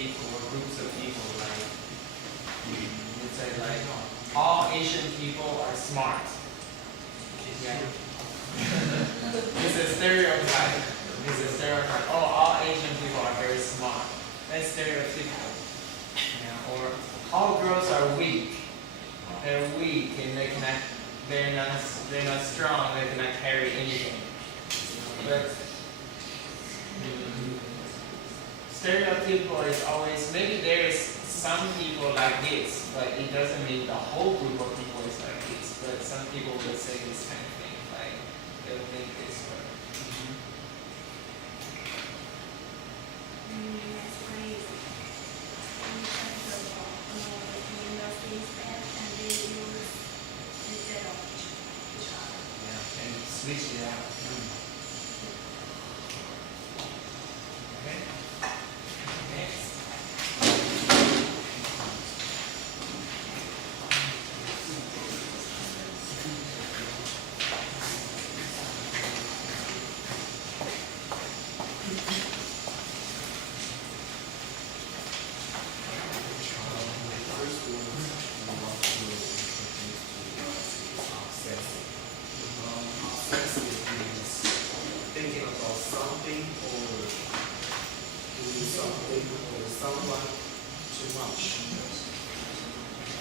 people or groups of people, like you would say like all Asian people are smart. Yeah. It's a stereotype. It's a stereotype. Oh, all Asian people are very smart. That's stereotypical. Yeah. Or all girls are weak. They're weak and they're not strong. They cannot carry anything. But stereotypical is always, maybe there is some people like this, but it doesn't mean the whole group of people is like this. But some people will say this kind of thing, like they'll think this way. That's crazy. In terms of industries and they use instead of each other. Yeah, and switch it out. Okay. Next. First one, we want to introduce to is obsessive. Obsessive means thinking about something or doing something or someone too much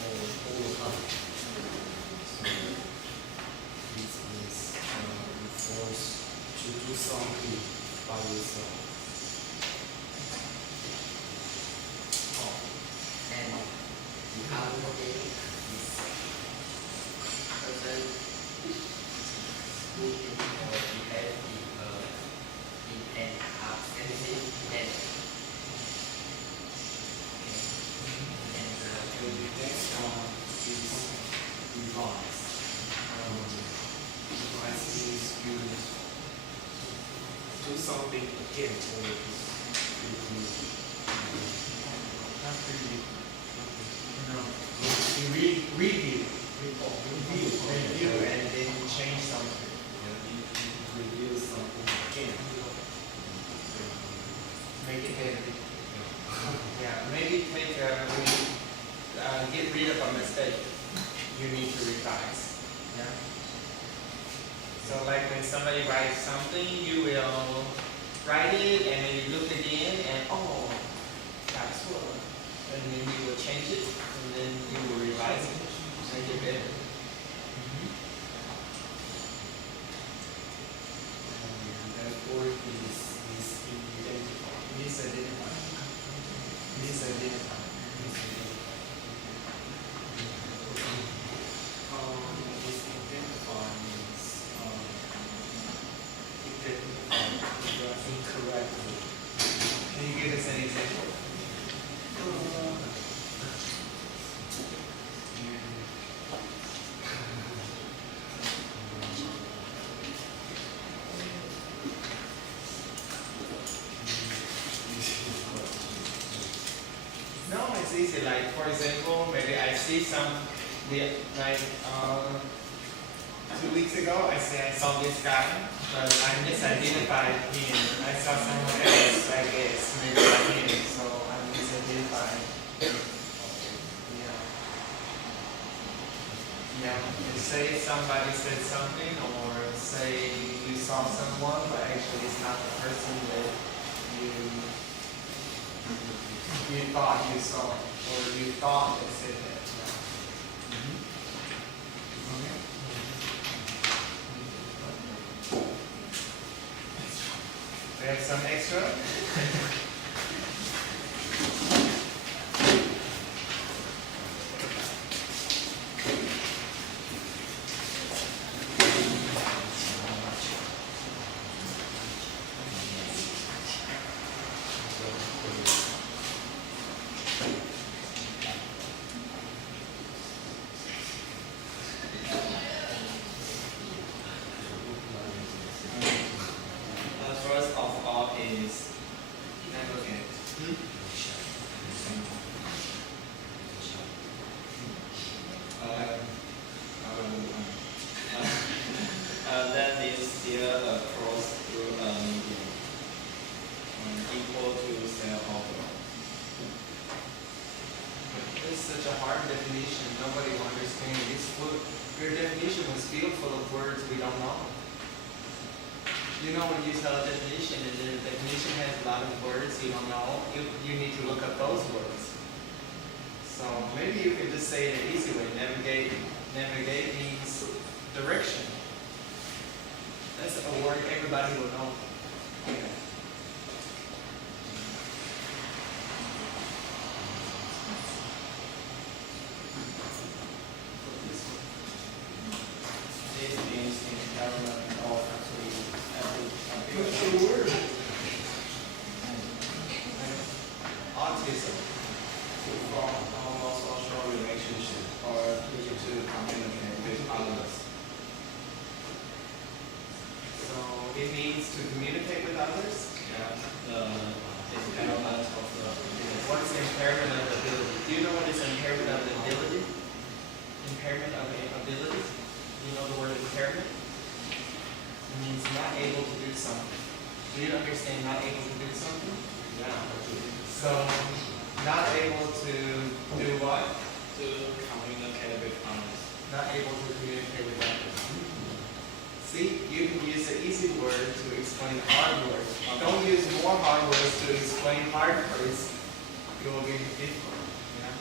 or all the time. So this means you're forced to do something by yourself. And the other way is person who think or behave in an obsessive manner. And Okay, the next one is revise. Revise means you do something again or Not really. No. You review. Review and then change something. review something again. Make it better. Yeah, maybe get rid of a mistake. You need to revise. Yeah. So like when somebody writes something, you will write it and then you look again and that's what. And then you will change it and then you will revise it, make it better. And that word is identify. Misidentified. Misidentified. Misidentified means identify incorrectly. Can you give us an example? No, it's easy. Like for example, maybe I see like 2 weeks ago, I saw this guy, but I misidentified him. I saw someone else, I guess, maybe like him, so I misidentified. Yeah. Yeah. You say somebody said something, or say you saw someone, but actually it's not the person that you thought you saw, or you thought they said that. We have some extra. first of all is definition, nobody will understand. Your definition was filled full of words we don't know. You know, when you tell a definition and the definition has a lot of words you don't know, you need to look up those words. So maybe you can just say it an easy way. Navigate. Navigate means direction. That's a word everybody will know. Okay. This means impairment of What's the word? Autism. from normal social relationship or ability to communicate with others. So it means to communicate with others. Yeah, the impairment of the ability. What is impairment of ability? Do you know what is impairment of ability? Impairment of ability? You know the word impairment? It means not able to do something. Do you understand not able to do something? Yeah, So, not able to do what? to communicate with others. Not able to communicate with others. See, you can use an easy word to explain hard words. Don't use more hard words to explain hard words. It will be difficult. Yeah?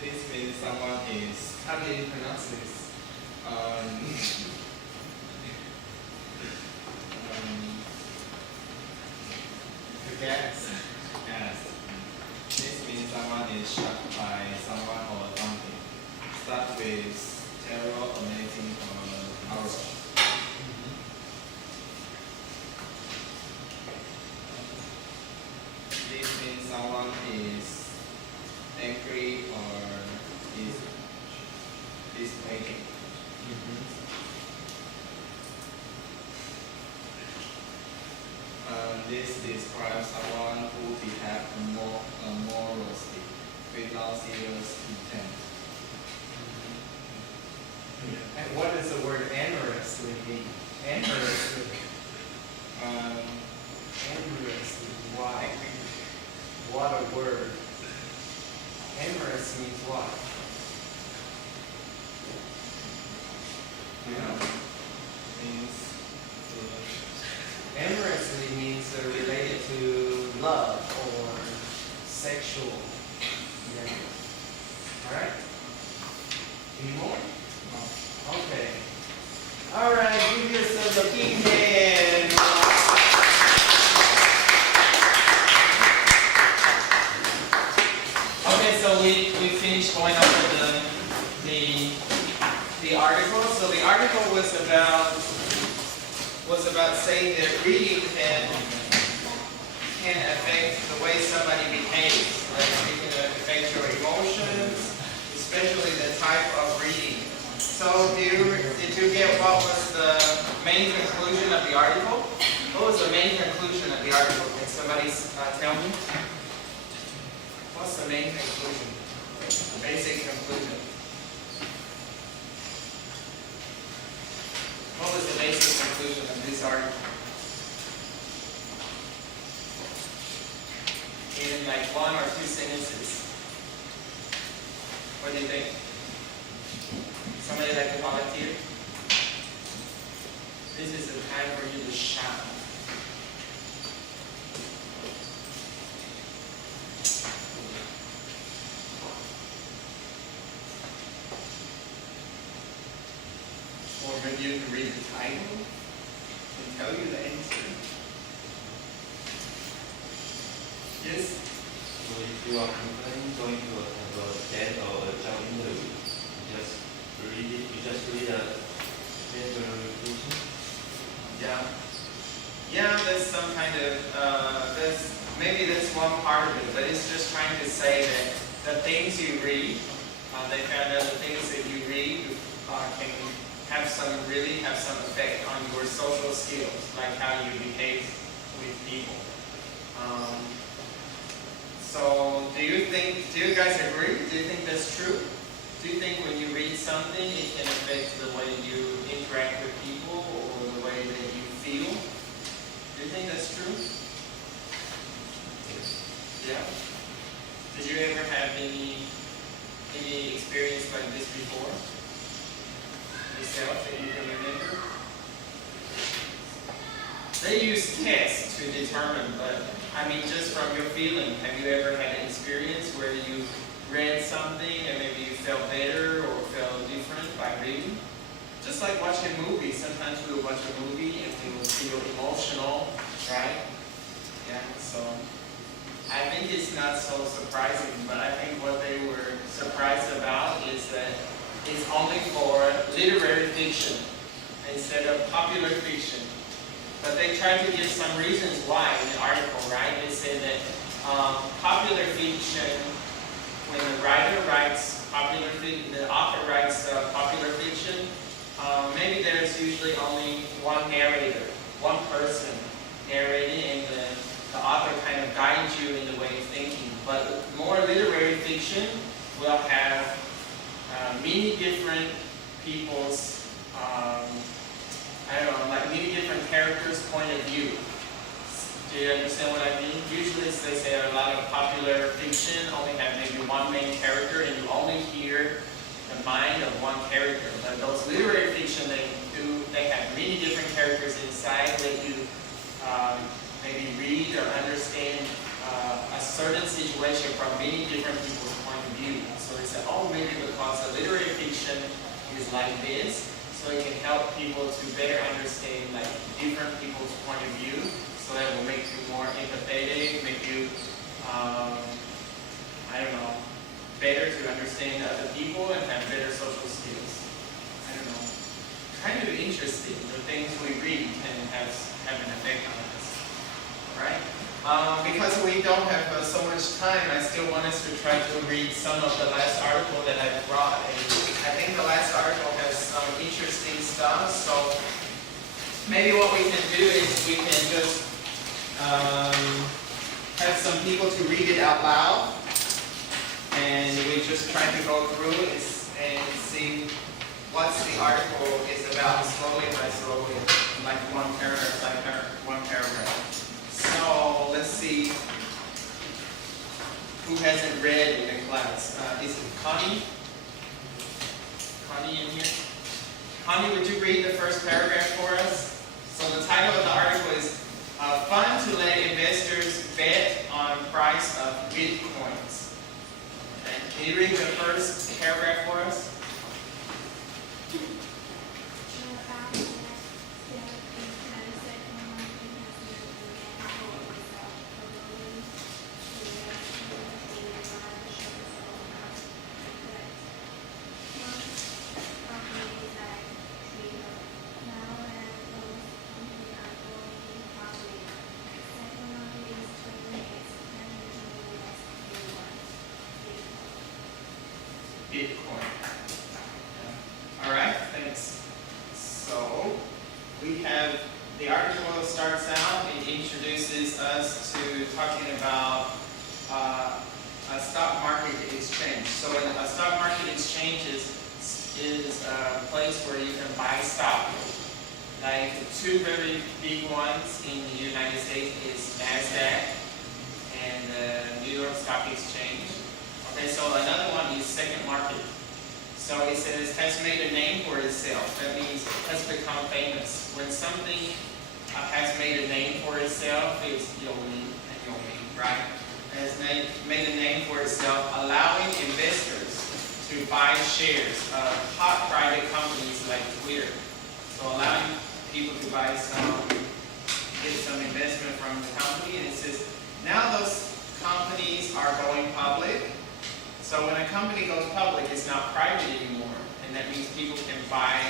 This means someone is How do you pronounce this? um, Forget. yes. This means someone is shocked by someone or something. Start with terror, amazing, or horror. This means someone is angry or is dismayed. This describes someone who behaves morosely without serious intent. And what does the word amorously mean? Amorously. Amorously. Why? What a word. Amorous means what? You know? Means Amorously means related to love or sexual. Yeah. Alright? Any more? no. Okay. Alright, give yourself a big hand. Okay, so we finished going over the article. So the article was about saying that reading can affect the way somebody behaves. Like it can affect your emotions, especially the type of reading. So did you get what was the main conclusion of the article? What was the main conclusion of the article? Can somebody tell me? What's the main conclusion? Basic conclusion. What was the basic conclusion of this article? In like 1 or 2 sentences. What do you think? Somebody like to volunteer? This is the time for you to shout. Or maybe you can read the title and tell you the answer. Yes? So if you are going to have a TED or a job interview, you just read a TED presentation. Yeah. Yeah, there's some kind of, maybe that's one part of it, but it's just trying to say that the things you read, the things that you read can really have some effect on your social skills, like how you behave with people. So do you guys agree? Do you think that's true? Do you think when you read something, it can affect the way you interact with people or the way that you yourself that you can remember? They use tests to determine, but I mean, just from your feeling, have you ever had an experience where you read something and maybe you felt better or felt different by reading? Just like watching a movie. Sometimes we will watch a movie and we will feel emotional, right? Yeah, so I think it's not so surprising, but I think what they were surprised about is that it's only for literary fiction instead of popular fiction. But they tried to give some reasons why in the article, right? They said that popular fiction, when the writer writes popular fiction, the author writes popular fiction, maybe there's usually only one narrator, one person narrating, and the author kind of guides you in the way of thinking. But more literary fiction will have many different people's, I don't know, like many different characters' point of view. Do you understand what I mean? Usually they say a lot of popular fiction only have maybe one main character and you only hear the mind of one character. But those literary fiction, they have many different characters inside that you maybe read or understand a certain situation from many different people's point of view. So they say, oh, maybe because the literary fiction is like this, so it can help people to better understand like different people's point of view. So that will make you more empathetic, make you, I don't know, better to understand other people and have better social skills. I don't know. Kind of interesting. The things we read can have an effect on us. Right? Because we don't have so much time, I still want us to try to read some of the last article that I brought. And I think the last article has some interesting stuff. So maybe what we can do is we can just have some people to read it out loud. And we just try to go through it and see what the article is about slowly by slowly, like one paragraph by one paragraph. So let's see who hasn't read in the class. Is it Connie? Connie in here? Connie, would you read the first paragraph for us? So the title of the article is Fun to Let Investors Bet on Price of Bitcoins. Okay. Can you read the first paragraph for us? Bitcoin. All right, thanks. So we have, the article starts out, it introduces us to talking about a stock market exchange. So a stock market exchange is a place where you can buy stock. Like two very big ones in the United States is NASDAQ and the New York Stock Exchange. Okay, so another one is second market. So it says has made a name for itself. That means it has become famous. When something has made a name for itself, it's Yomi and Yomi, right? It has made a name for itself, allowing investors to buy shares of hot private companies like Twitter. So allowing people to buy get some investment from the company. And it says now those companies are going public. So when a company goes public, it's not private anymore, and that means people can buy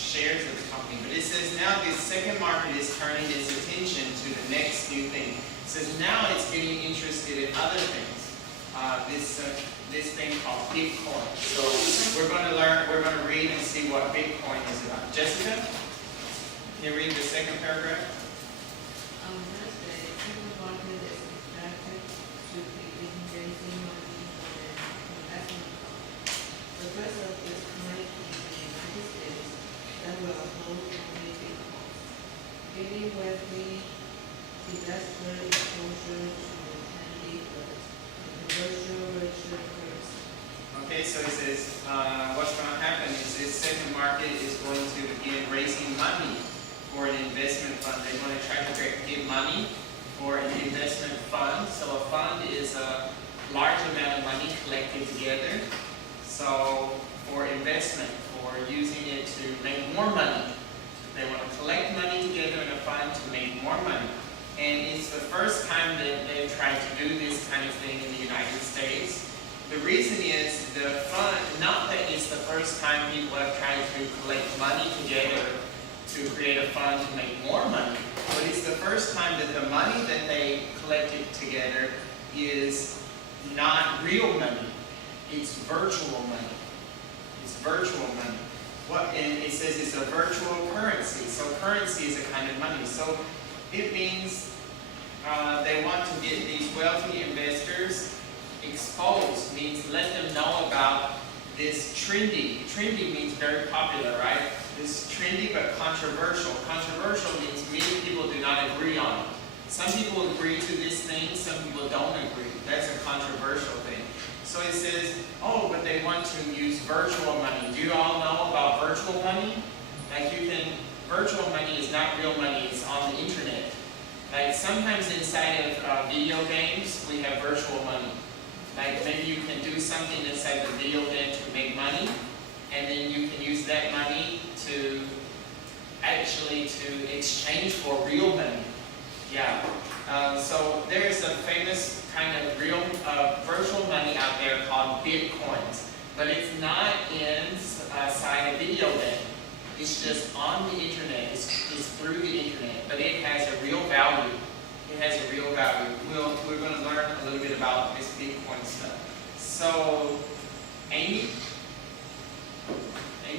shares of the company. But it says now this second market is turning its attention to the next new thing. It says now it's getting interested in other things. This thing called Bitcoin. So we're going to read and see what Bitcoin is about. Jessica, can you read the second paragraph? On Thursday, the market is expected to begin raising money for an investment fund. The price of this coin in the United States that will hold only Bitcoin, giving wealthy investor exposure to candy goods, the commercial ratio curves. Okay, so it says, what's going to happen is this second market is going to begin raising money for an investment fund. They're going to try to get money for an investment fund. So a fund is a large amount of money collected together. So for investment, for using it to make more money. They want to collect money together in a fund to make more money. And it's the first time that they've tried to do this kind of thing in the United States. The reason is the fund, not that it's the first time people have tried to collect money together to create a fund to make more money, but it's the first time that the money that they collected together is not real money. It's virtual money. It's virtual money. And it says it's a virtual currency. So currency is a kind of money. So it means they want to get these wealthy investors exposed, means let them know about this trendy. Trendy means very popular, right? This trendy but controversial. Controversial means many people do not agree on it. Some people agree to this thing, some people don't agree. That's a controversial thing. So it says, oh, but they want to use virtual money. Do you all know about virtual money? Like virtual money is not real money, it's on the internet. Like sometimes inside of video games, we have virtual money. Like maybe you can do something inside the video game to make money, and then you can use that money to exchange for real money. Yeah. So there's a famous kind of real virtual money out there called Bitcoins, but it's not inside a video game. It's just on the internet. It's through the internet, but it has a real value. It has a real value. We're going to learn a little bit about this Bitcoin stuff. So, Amy? Is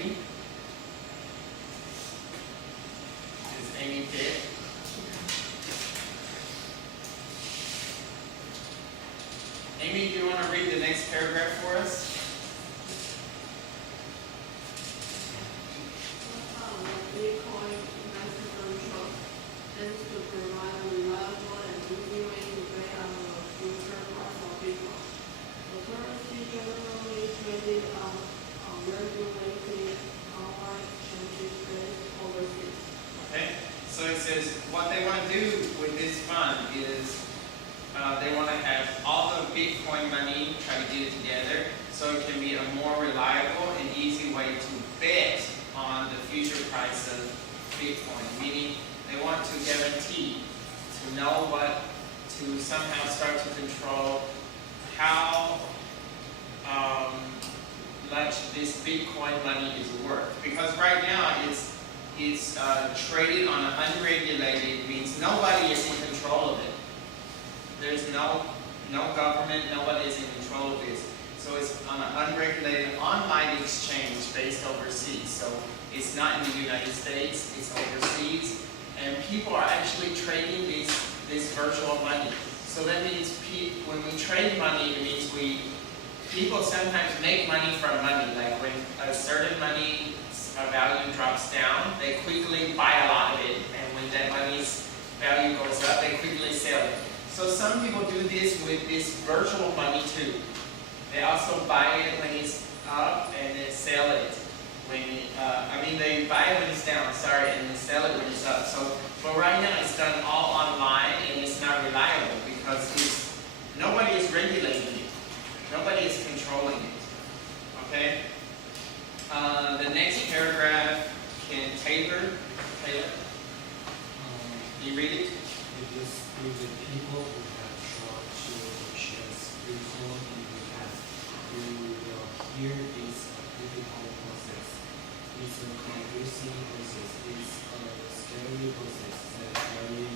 Amy dead? Amy, do you want to read the next paragraph for us? Bitcoin investment trust tends to provide a reliable and easy way to pay on the future price of Bitcoin. The currency generally traded on regulated online exchanges based overseas. Okay, so it says what they want to do with this fund is they want to have all the Bitcoin money, try to get it together so it can be a more reliable and easy way to bet on the future price of Bitcoin. Meaning they want to guarantee to know to somehow start to control how much this Bitcoin money is worth. Because right now it's traded on an unregulated, means nobody is in control of it. There's no government, nobody is in control of this. So it's on an unregulated online exchange based overseas. So it's not in the United States, it's overseas. And people are actually trading this virtual money. So that means when we trade money, it means people sometimes make money from money. Like when a certain money value drops down, they quickly buy a lot of it. And when that money's value goes up, they quickly sell it. So some people do this with this virtual money too. They also buy it when it's up and then sell it when they buy it when it's down, and then sell it when it's up. So, but right now it's done all online and it's not reliable because nobody is regulating it. Nobody is controlling it. Okay? The next paragraph, can Taylor, you read it? It is through the people who have tried to purchase Bitcoin in the past. You will hear this difficult process. It's a confusing process. It's a scary process that very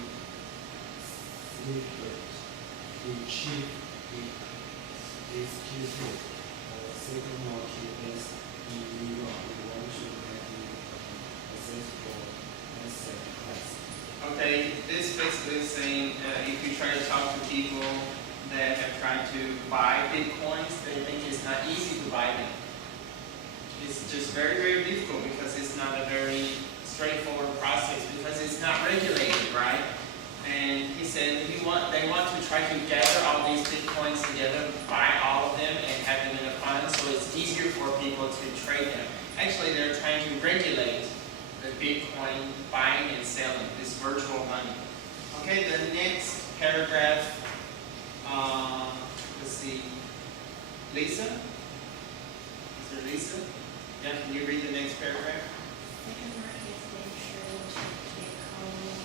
difficult to achieve executed. Second market is in New York. We want to make it accessible asset class. Okay, this basically is saying if you try to talk to people that have tried to buy Bitcoins, they think it's not easy to buy them. It's just very, very difficult because it's not a very straightforward process because it's not regulated, right? And he said they want to try to gather all these Bitcoins together, buy all of them and have them in a fund so it's Bitcoin buying and selling, this virtual money. Okay, the next paragraph, let's see, Lisa? Is there Lisa? Yeah, can you read the next paragraph? Second market venture into Bitcoin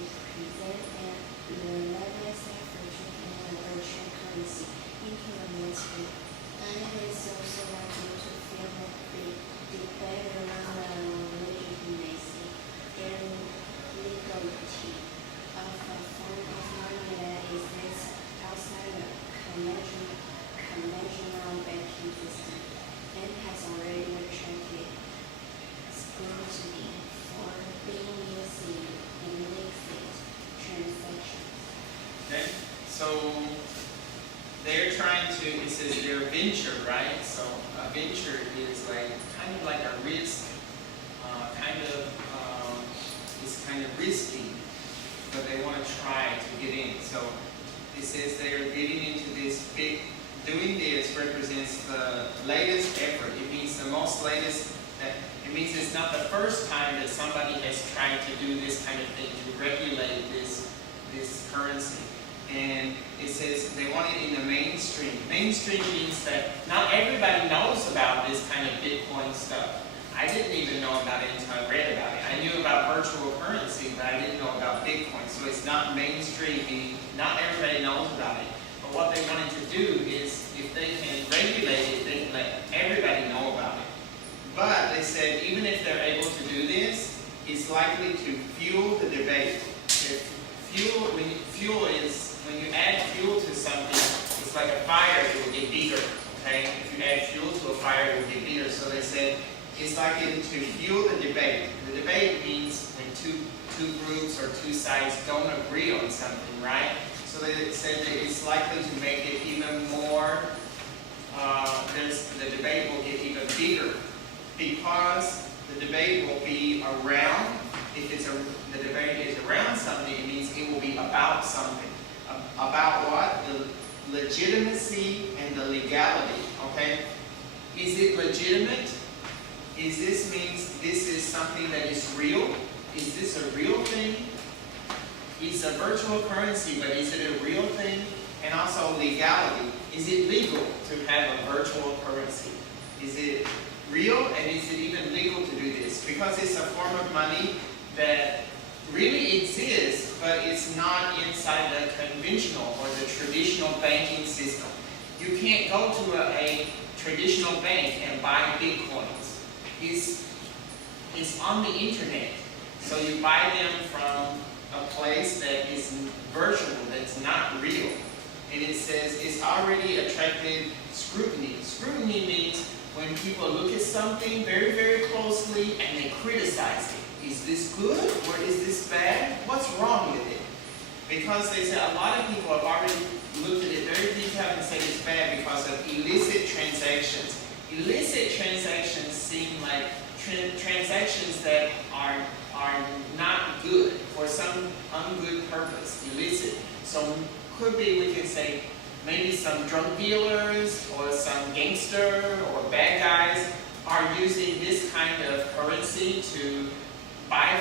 is present at the latest effort to implement virtual currency into the mainstream. And it is also likely to fuel the debate around the legitimacy and legality of a form of money that exists outside the conventional banking system and has already attracted scrutiny for being used in illicit transactions. Okay, so they're trying to, it says they're a venture, right? So a venture is like, kind of like a risk, it's kind of risky, but they want to try to get in. So it says they're getting into this big, doing this represents the latest effort. It means the most latest, it means it's not the first time that somebody has tried to do this kind of thing, to regulate this currency. And it says they want it in the mainstream. Mainstream means that not everybody knows about this kind of Bitcoin stuff. I didn't even know about it until I read about it. I knew about virtual currency, but I didn't know about Bitcoin. So it's not mainstream, meaning not everybody knows about it. But what they wanted to do is, if they can regulate it, they can let everybody know about it. But they said, even if they're able to do this, it's likely to fuel the debate. Fuel is, when you add fuel to something, it's like a fire, it will get bigger, okay? If you add fuel to a fire, it will get bigger. So they said, it's likely to fuel the debate. The debate means when two groups or two sides don't agree on something, right? So they said that it's likely to make it even more, the debate will get even bigger, because the debate will be around, the debate is around something, it means it will be about something. About what? The legitimacy and the legality, okay? Is it legitimate? Is this means this is something that is real? Is this a real thing? It's a virtual currency, but is it a real thing? And also legality. Is it legal to have a virtual currency? Is it real, and is it even legal to do this? Because it's a form of money that really exists, but it's not inside the conventional or the traditional banking system. You can't go to a traditional bank and buy Bitcoins. It's on the internet. So you buy them from a place that is virtual, that's not real. And it says it's already attracted scrutiny. Scrutiny means when people look at something very, very closely and they criticize it. Is this good or is this bad? What's wrong with it? Because they say a lot of people have already looked at it very detailed and say it's bad because of illicit transactions. Illicit transactions seem like transactions that are not good for some ungood purpose, illicit. So could be, we can say, maybe some drug dealers or some gangster or bad guys are using this kind of currency to buy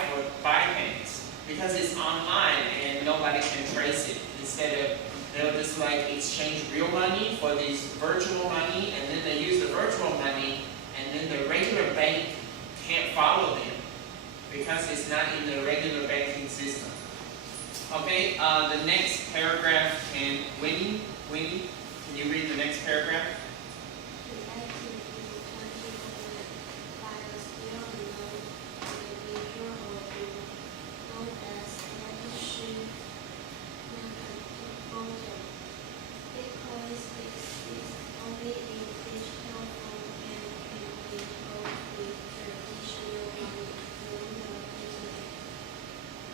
things because it's online and nobody can trace it. Instead of, they'll just like exchange real money for these virtual money, and then they use the virtual money, and then the regular bank can't follow them because it's not in the regular banking system. Okay, the next paragraph, and Winnie, can you read the next paragraph? The activity by the still known individual or group known as membership non-controlled. Bitcoin is only a digital form and can be held with traditional money through the internet.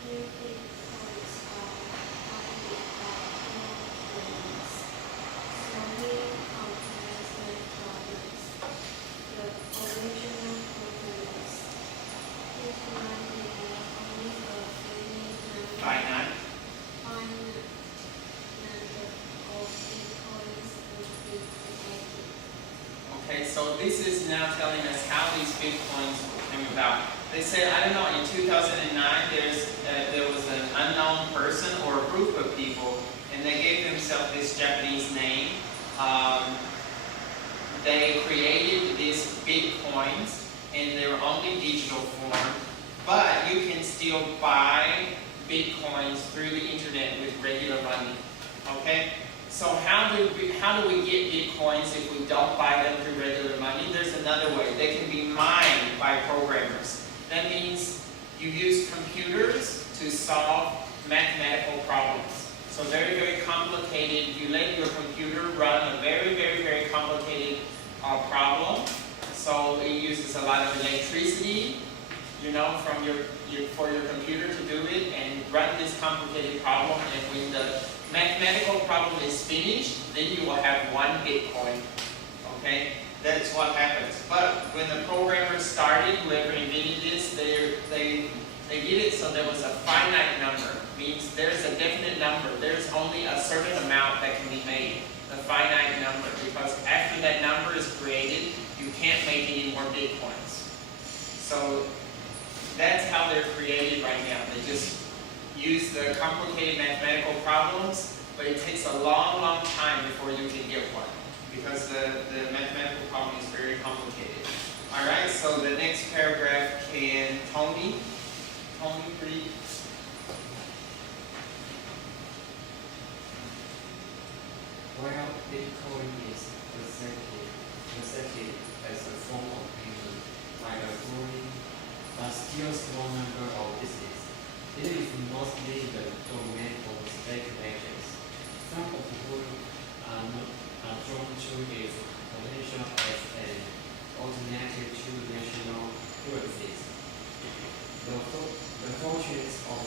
New Bitcoins are widely adopted, solving complex math problems. The original components Bitcoin is only a finite Finite. of Bitcoins would be created. Okay, so this is now telling us how these Bitcoins came about. They said, I don't know, in 2009, there was an unknown person or a group of people, and they gave themselves this Japanese name. They created these Bitcoins, and they were only digital form, but you can still buy Bitcoins through the internet with regular money. Okay? So how do we get Bitcoins if we don't buy them through regular money? There's another way. They can be mined by programmers. That means you use computers to solve mathematical problems. So very, very complicated. You let your computer run a very, very, very complicated problem. So it uses a lot of electricity, you know, from for your computer to do it and run this complicated problem. And when the mathematical problem is finished, then you will have 1 Bitcoin. Okay? That's what happens. But when the programmers started, whoever invented this, they did it so there was a finite number. Means there's a definite number. There's only a certain amount that can be made. A finite number. Because after that number is created, you can't make any more Bitcoins. So that's how they're created right now. They just use the complicated mathematical problems, but it takes a long, long time before you can get one. Because the mathematical problem is very complicated. Alright, so the next paragraph can Tony read? While Bitcoin is accepted as a form of payment by a growing but still small number of businesses, it is mostly the domain of speculators. Some of whom are drawn to its potential as an alternative to national currencies. The fortunes of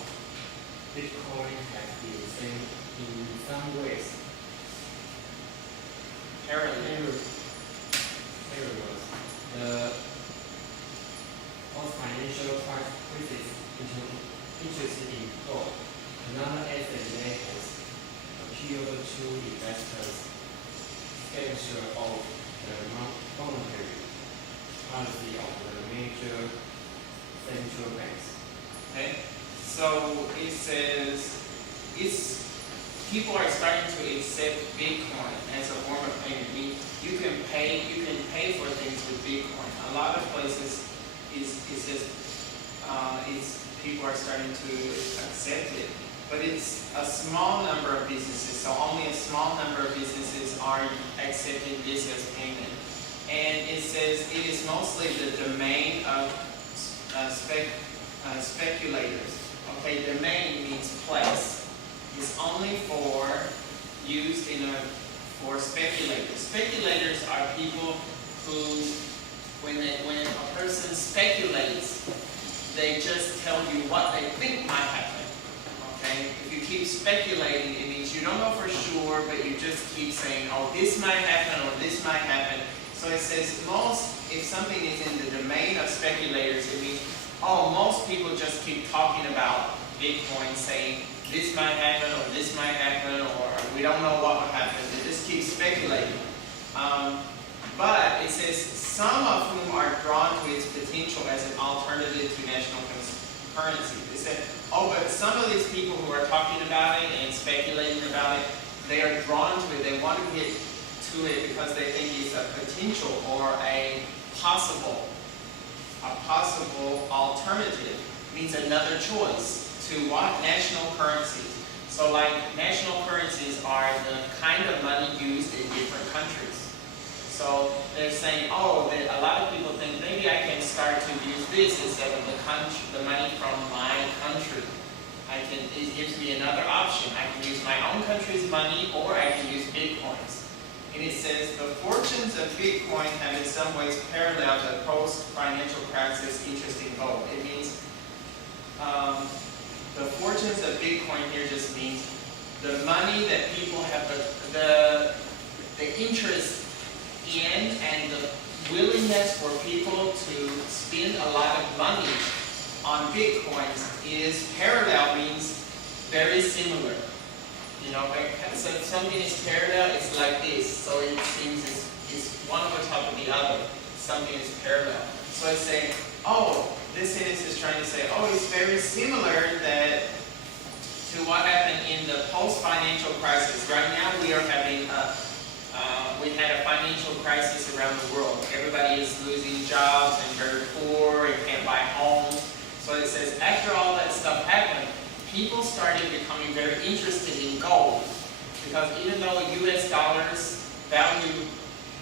Bitcoin have been seen in some ways perilous. The post-financial crisis interested in gold, another asset that has appealed to investors, schedule of the monetary policy of the major central banks. Okay? So it says people are starting to accept Bitcoin as a form of payment. You can pay for things with Bitcoin. A lot of places people are starting to accept it. But it's a small number of businesses, so only a small number of businesses are accepting this as payment. And it says it is mostly the domain of speculators. Okay, domain means place. It's only used for speculators. Speculators are people who, when a person speculates, they just tell you what they think might happen. Okay? If you keep speculating, it means you don't know for sure, but you just keep saying, oh, this might happen or this might happen. So it says if something is in the domain of speculators, it means, oh, most people just keep talking about Bitcoin, saying this might happen or this might happen or we don't know what will happen. They just keep speculating. But it says some of whom are drawn to its potential as an alternative to national currency. They said, oh, but some of these people who are talking about it and speculating about it, they are drawn to it. They want to get to it because they think it's a potential or a possible alternative. Means another choice to what? National currencies. So like national currencies are the kind of money used in different countries. So they're saying, oh, a lot of people think maybe I can start to use this instead of the money from my country. It gives me another option. I can use my own country's money or I can use Bitcoins. And it says the fortunes of Bitcoin have in some ways paralleled the post-financial crisis interest in gold. It means the fortunes of Bitcoin here just means the money that people have, the interest in and the willingness for people to spend a lot of money on Bitcoins is parallel, means very similar. You know, so if something is parallel, it's like this. So it seems it's one over top of the other. Something is parallel. So it's saying, oh, trying to say, oh, it's very similar that to what happened in the post-financial crisis. Right now, we are having we had a financial crisis around the world. Everybody is losing jobs and very poor and can't buy homes. So it says after all that stuff happened, people started becoming very interested in gold, because even though U.S. dollars value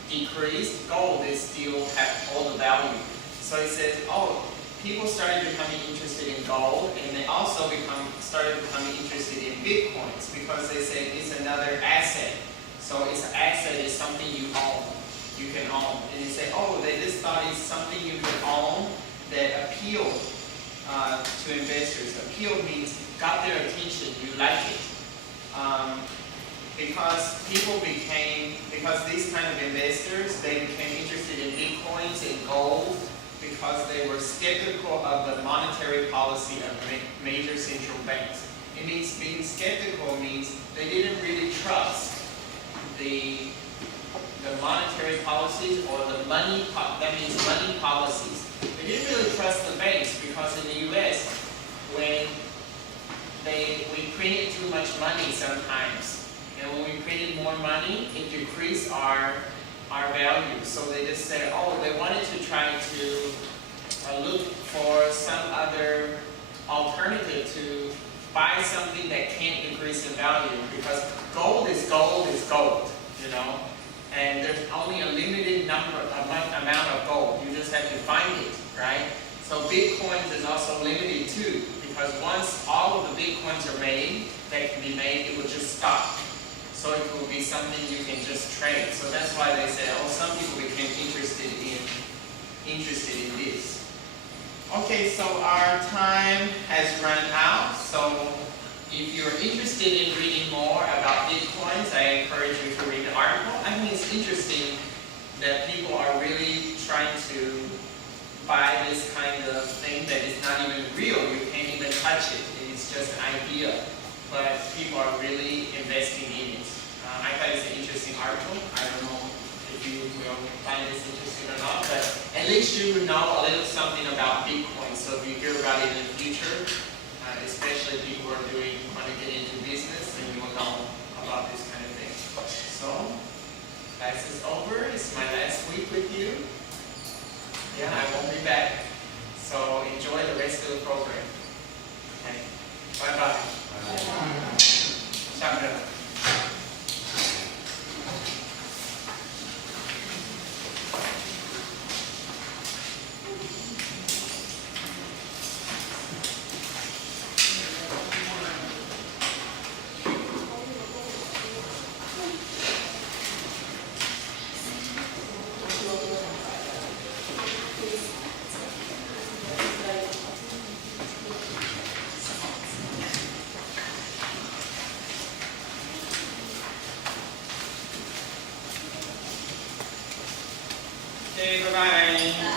decreased, gold is still had all the value. So it says, oh, people started becoming interested in gold, and they also started becoming interested in bitcoins, because they say it's another asset. So it's an asset is something you own, you can own. And they say, oh, they just thought it's something you can own that appealed to investors. Appeal means got their attention, you like it. Because these kind of investors, they became interested in bitcoins and gold, because they were skeptical of the monetary policy of major central banks. It means being skeptical means they didn't really trust the monetary policies or the money, that means money policies. They didn't really trust the banks, because in the U.S., when we printed too much money sometimes, and when we printed more money, it decreased our value. So they just said, oh, they wanted to try to look for some other alternative to buy something that can't decrease in value, because gold is gold is gold, you know, and there's only a limited amount of gold. You just have to find it, right? So bitcoins is also limited too, because once all of the bitcoins are made, that can be made, it will just stop. So it will be something you can just trade. So that's why they say, oh, some people became interested in this. Okay, so our time has run out. So if you're interested in reading more about bitcoins, I encourage you to read the article. I think it's interesting that people are really trying to buy this kind of thing that is not even real. You can't even touch it. It's just an idea. But people are really investing in it. I thought it's an interesting article. I don't know if you will find this interesting or not, but at least you know a little something about Bitcoin. So if you hear about it in the future, especially people who are want to get into business, then you will know about this kind of thing. So, class is over. It's my last week with you. Yeah, I won't be back. So enjoy the rest of the program. Okay. Bye-bye. Chakra. Okay, bye-bye.